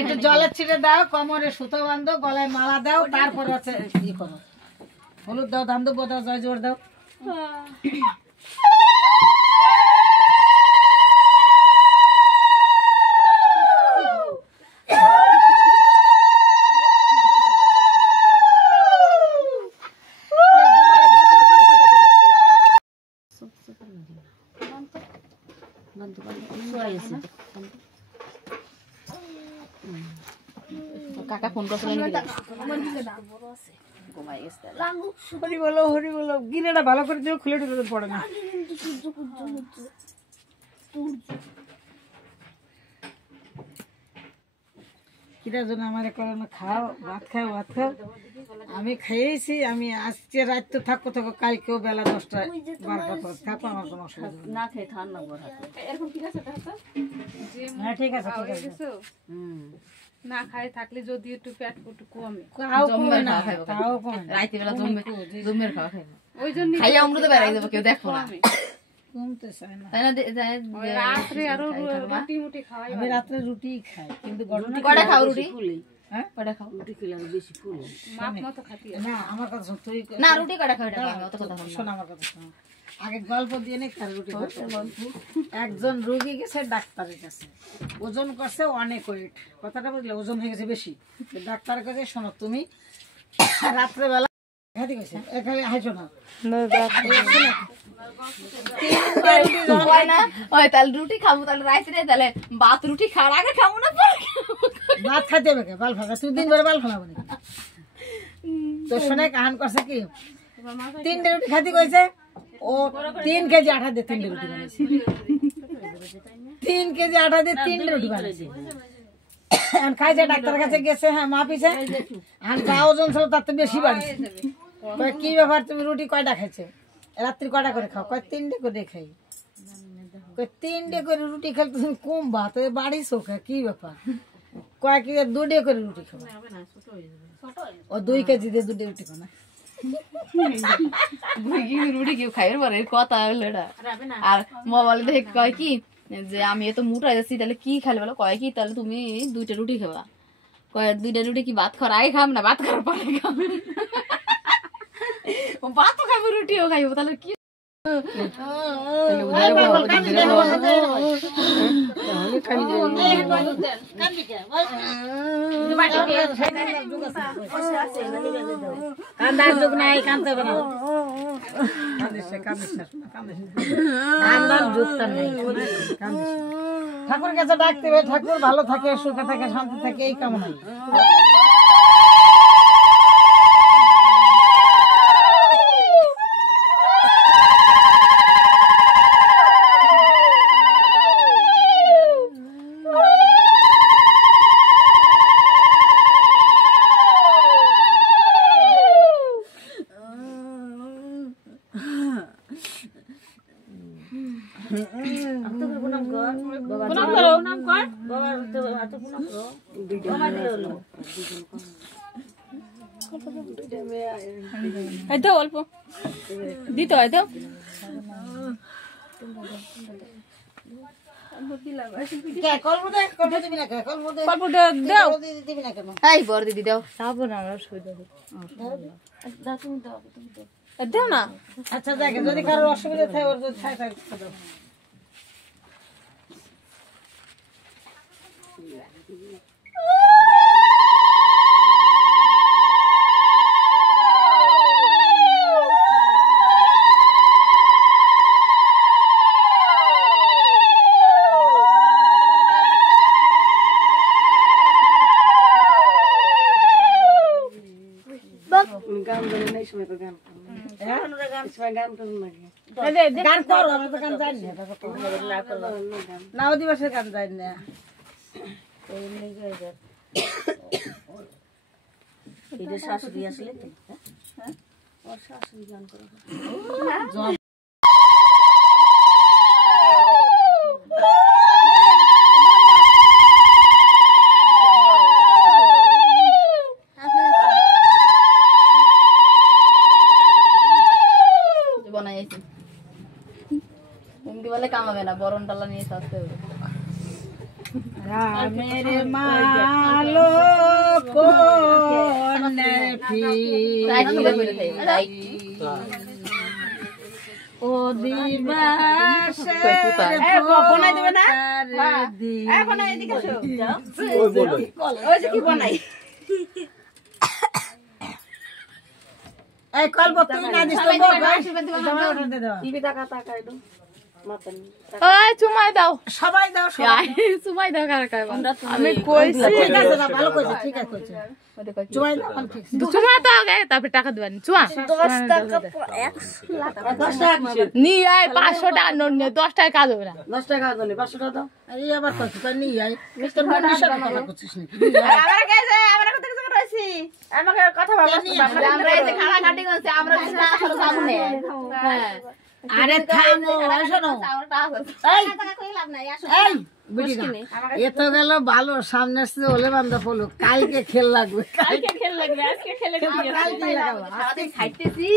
একটু জলের ছিটে দাও, কোমরে সুতো বাঁধো, গলায় মালা দাও, তারপরে আছে ই করো, হলুদ দাও, ধান দেবো দাও, জয় জোর দাও। কাকা ফোন করছিলেন হরি বলো, হরি বলো। গিলেটা ভালো করে দিও, খুলে টুলে পড়ে না। কিটার জন্য আমার করানো, খাও ভাত, খাও ভাত খাও। আমি খেয়েছি, আমি আজকে রাত তো থাকো থাকো, কালকেও বেলা 10টা 12টা পর থাকো, আমার কোনো অসুবিধা নেই। না খেয়ে খান না এরকম ঠিক আছে? হ্যাঁ ঠিক আছে, ঠিক আছে। না খাই থাকলে যদি একটু পেট একটু কমে, তাও কমে না, তাও কমে না। রাইতে বেলা জমের খাওয়া খাইবো, ওই জন্য খাইয়া অমৃত বেড়াই যাবো, কেউ দেখো না, কমতে চায় না। তাই না? রাত্রে আরো রুটি মুটি খাওয়াই। আমি রাত্রে রুটি খাই, কিন্তু কয়টা খাও রুটি? হ্যাঁ কয়টা খাও? মাপ মতো খাতি না, আমার কথা শোন, তুই না রুটি কয়টা খাও এটা খাও, আমি অত কথা বলবো শোন, আমার কথা শোন। আগে গল্প দিয়ে নে, তার রুটি খাবো। একজন রোগী গেছে ডাক্তারের কাছে, ওজন করছে অনেক ওয়েট, কথাটা বুঝলে, ওজন হয়ে গেছে বেশি। ডাক্তারের কাছে শোনো, তুমি রাত্রেবেলা খাতে গেছে, এখানে হাইছো না, তাহলে রুটি খাবো, তাহলে রাইতে তাহলে ভাত রুটি খাওয়ার আগে খাবো না, ভাত খাইতে হবে কে? বাল ফাঁকা, তুই দিন ভরে বাল ফালাবো না। তো শোনে কাহান করছে কি, 3টে রুটি খাতে কইছে, ও 3 কেজি আটা দিয়ে 3টে রুটি বানাইছে। 3 কেজি আটা দিয়ে 3টে রুটি বানাইছে। এখন খাইছে, ডাক্তারের কাছে গেছে, হ্যাঁ মাপিছে, এখন যা ওজন ছিল তার তো বেশি বাড়িছে। কয় কি ব্যাপার, তুমি রুটি কয়টা খাইছে, রাত্রি কয়টা করে খাও? কয় 3টে করে খাই। কয় 3টে করে রুটি খেলে তুমি কম ভাত বাড়িছো, কি ব্যাপার? কয় কি 2টে করে রুটি খাবো? ও 2 কেজি দিয়ে 2টে রুটি খাও না। রুটি কেউ খাইবে পরে কথা হলো এটা। আর মোবাইলে দেখে কয় কি যে আমি এত মোটা হয়ে যাচ্ছি, তাহলে কি খাইলে বলো? কয় কি তাহলে তুমি 2টা রুটি খাবা। কয় 2টা রুটি কি ভাত খাওয়ার আগে খাম না ভাত খাওয়ার পরে খাম? ভাতও খাইবো রুটিও খাইবো, তাহলে কি কান্দার যুগ নাই, কান্দতে হবে না। ঠাকুর কাছে ডাকতে হবে, ঠাকুর ভালো থাকে, সুখে থাকে, শান্তি থাকে, এই কামনা। অল্প দিতে হয় তো। বর দিদি দাও দেও না। আচ্ছা দেখে, যদি কারোর অসুবিধা থাকে, ওর যদি থাকে দাও। গান করো, আমি তো গান জানি না, অধিবাসের গান জানি না। শাশুড়ি আসলে শাশুড়ি গান করো। বলে কামাবে না, বরণ ডালা নিয়ে আসতে হবে। রামের মালো কোনের ও দিবাসে বনাই দেবে না বনাই এদিকে ওই যে কি বনাই এই কল তুই না দিস তো ওই চুমাই দাও সবাই দাও চুমাই দাও কার কার আমি কইছি ঠিক আছে না ভালো কইছে ঠিক আছে কইছে চুমাই দাও ঠিক চুমা তো আগে তারপর টাকা দিবেন চুমা 10 টাকা 1 লাখ নি আয় 500 টাকা নোট নে 10 টাকা কাজ হবে না 10 টাকা দিলে 500 টাকা দাও এই আবার কত তাই নি আই মিস্টার মনির সাথে কথা করছিস নাকি আমরা কথা কিছু কইছি আমাকে কথা বলছিস আমরা এই যে খাড়া কাটি করছি আমরা আসলে যাবো না হ্যাঁ আরে থামো শোনো এই এই বুঝি না এ তো গেল ভালো সামনে আসছে ওলে বান্দা পড়লো কালকে খেল লাগবে কালকে খেল লাগবে আজকে খেলে দিই কালকে লাগাবো আজকে খাইতেছি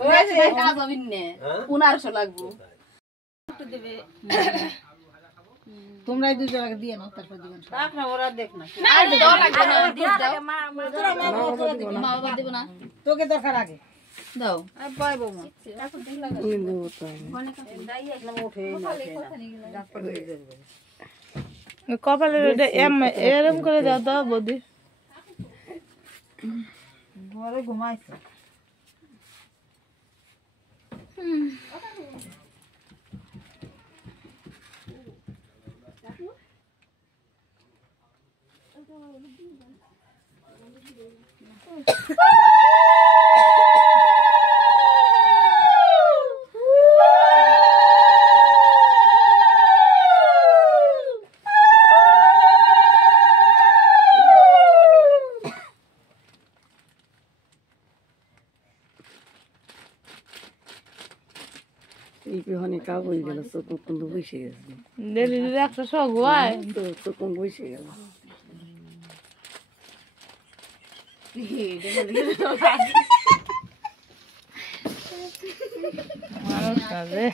ওই যে কাজ হবে না 1500 লাগবে তোমরাই দুই টাকা দিয়ে নাও তারপর দিবেন রাখ না ওরা দেখ না আর দাও লাগবে না দিয়ে দাও মা বাবা দেব না তোকে দরকার আগে দাও আর পাইবো মা কপালের এরম করে দাও তো বৌদি ঘরে ঘুমাইছে ইপিহনে কা হয়ে গেল চোখ কিন্তু বসে গেছে দিদি দিদি একটা শখ হয় তো চোখ বসে গেল মানুষ না রে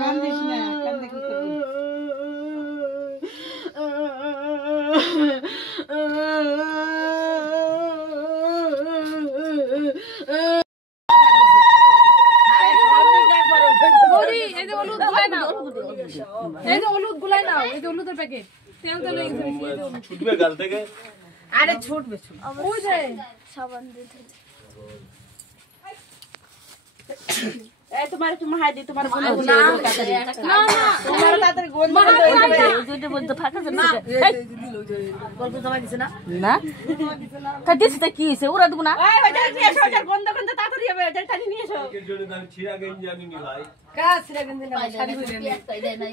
কান্দিস না কান্দে কি করবি বৌদি এই যে হলুদ গুলাই নাও এই যে হলুদ গুলাই নাও এই যে হলুদের প্যাকেট তেল তো লেগে গেছে ছুটবে গাল থেকে আরে ছুটবে ওই যে সাবান দিতে এই তোমার একটু মাহাই দি তোমার বোন না তোমার তাড়াতাড়ি গোল দুইটা বলতে ফাঁকা আছে না গল্প জমা দিছে না না কাটিস তা কি হইছে ওরা দেব না ওই ওই যে এসো ওই গন্ধ গন্ধ তাড়াতাড়ি হবে ওই টানি নিয়ে এসো এর জন্য আমি ছিড়া গেঞ্জি আনিনি ভাই কাজ রে গন্ধ না শাড়ি পরে নে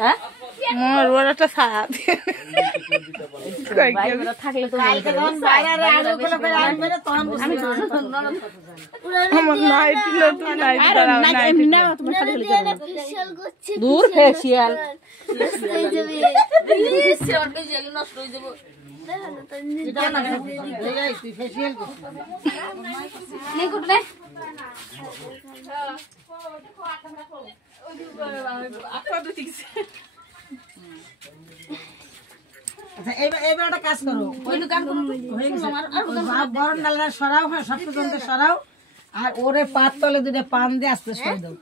হ্যাঁ মোর ওরাটা সারা ভাই ওরা থাকলে তো কালকে যখন বাইরে আড়ু গুলো করে আনবে না তখন বুঝতে আমার নাইটি নতুন নাইটি দাঁড়াও নাইটি তোমার সাথে হলে যাবে দূর ফেসিয়াল এটা না এই তুই ফেসিয়াল করছিস আচ্ছা এইবার একটা কাজ করো বরণ ডালটা সরাও হ্যাঁ সপ্তজনকে সরাও আর ওরে পাত তলে দুটো পান দিয়ে আস্তে সরে দাও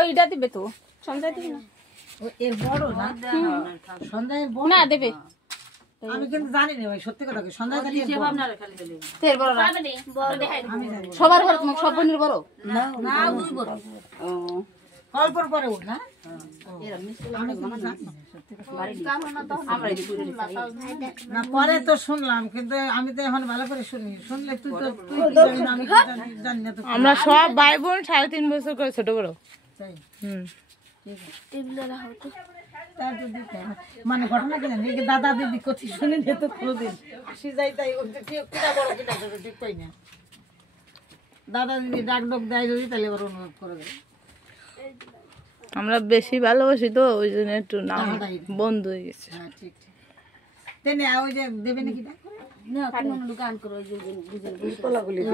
ওইটা দিবে তো সন্ধ্যায় দিবে না এর বড় না সন্ধ্যায় বড় না দেবে আমি কিন্তু জানি না ভাই সত্যি কথা কি সন্ধ্যায় তেল বড় না সবার বড় তোমার সব বোনের বড় না ওই বড় অল্পর পরে ও না আমি কিন্তু জানি না, সত্যি কথা। না পরে তো শুনলাম কিন্তু আমি তো এখন ভালো করে শুনি শুনলে তুই তো তুই কি জানিস না, আমি কি জানি না তো আমরা সব ভাই বোন 3.5 বছর করে ছোট বড় তাই হুম ঠিক আছে এগুলো রাখো তো তার তো দিতে হবে। মানে ঘটনা কি জানি এই দাদা দিদি কথা শুনে নিত কোনোদিন আসি যাই তাই কিনা বড় কিনা ঠিক পাই না দাদা দিদি ডাক ডোক দেয় যদি তাহলে এবার অনুভব করে দেয় আমরা বেশি ভালোবাসি তো ওই জন্য একটু নাম টাকাটাই। বন্ধ হয়ে গেছে। হ্যাঁ ঠিক ঠিক তেনে ওই যে দেবে নাকি ডাক না তুমি গান করো ওই যে বুঝেন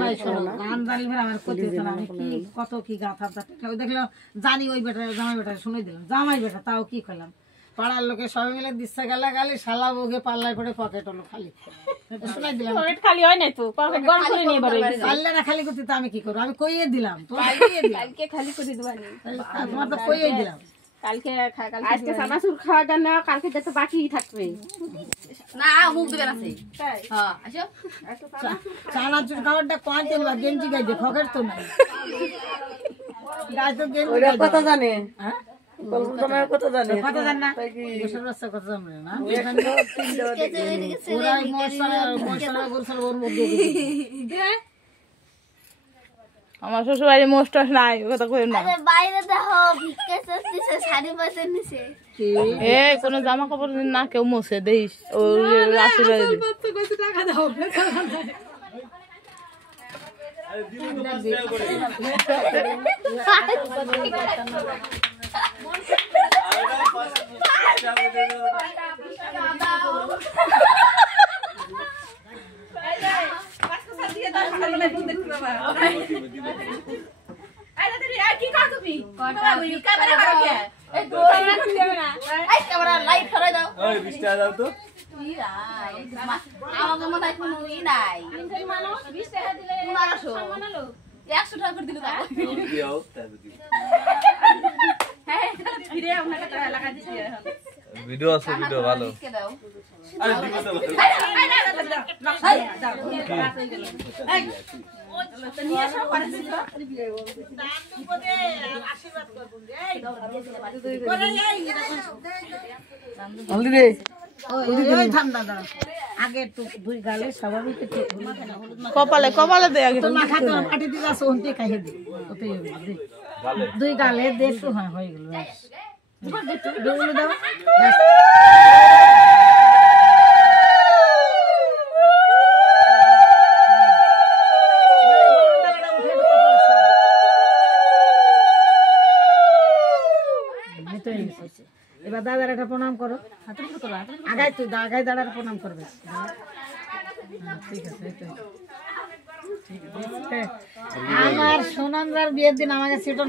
ভাই শোনো গান জানলে আমার ক্ষতি হতো না আমি কি কত কি গাথা ওই দেখলো জানি ওই বেটা জামাই বেটা শুনে দিলাম জামাই বেটা তাও কি করলাম পাড়ার লোকে সবাই মিলে দিচ্ছে গালা গালি শালা বউকে পাল্লায় পড়ে পকেট হলো খালি শোনাই দিলাম খালি হয় নাই তো গরম করে নিয়ে বাড়ি পারলে না খালি করতে তো আমি কি করবো আমি কইয়ে দিলাম তোমার কইয়ে দিলাম কালকে খালি করে দিবানি তোমার তো কইয়ে দিলাম কালকে আজকে সানাসুর খাওয়া গান না কালকে তো বাকি থাকবে না মুখ দিবেন আছে হ্যাঁ আসো চানাচুর খাবারটা কোয়ান্টেল বা গেঞ্জি গাইছে পকেট তো নাই গাই তো গেঞ্জি কথা জানে হ্যাঁ কথা জানে না বসে বসে কথা জানে না ওরা মশলা গোলসাল ওর মধ্যে আমার শ্বশুর বাড়ি মোস্টাস নাই ও কথা কই না বাইরে দেখো ভিক্ষে সস্তিছে শাড়ি পয়সা নিছে এ কোন জামা কাপড় না কেউ মোছে দেইস ও আশীর্বাদ দিবি। আরে দিদি তো 5 টাকা করে আর 5 টাকা করে দেবো ওই 20 টাকা দাও তো আমাকে মনে হয় কোনো ই নাই 100 টাকা করে দিলে দিও তাহলে দিও ভিডিও আছে ভিডিও ভালো দাও আরে দিব তো ঠান্ডা দাও আগে একটু দুই গালে স্বাভাবিক একটু কপালে কপালে দে আগে তো মাখা তো মাটি দিয়ে আছে ওনতে খাইয়ে দে ওতেই হবে দে দুই গালে দে একটু হ্যাঁ হয়ে গেল ডুবুলো দাও ব্যাস। এবার দাদার একটা প্রণাম করো আগাই তুই আগাই দাদার প্রণাম করবে ঠিক আছে এই তো। ঠিক আছে আমার সোনামরার বিয়ের দিন আমাকে সেটা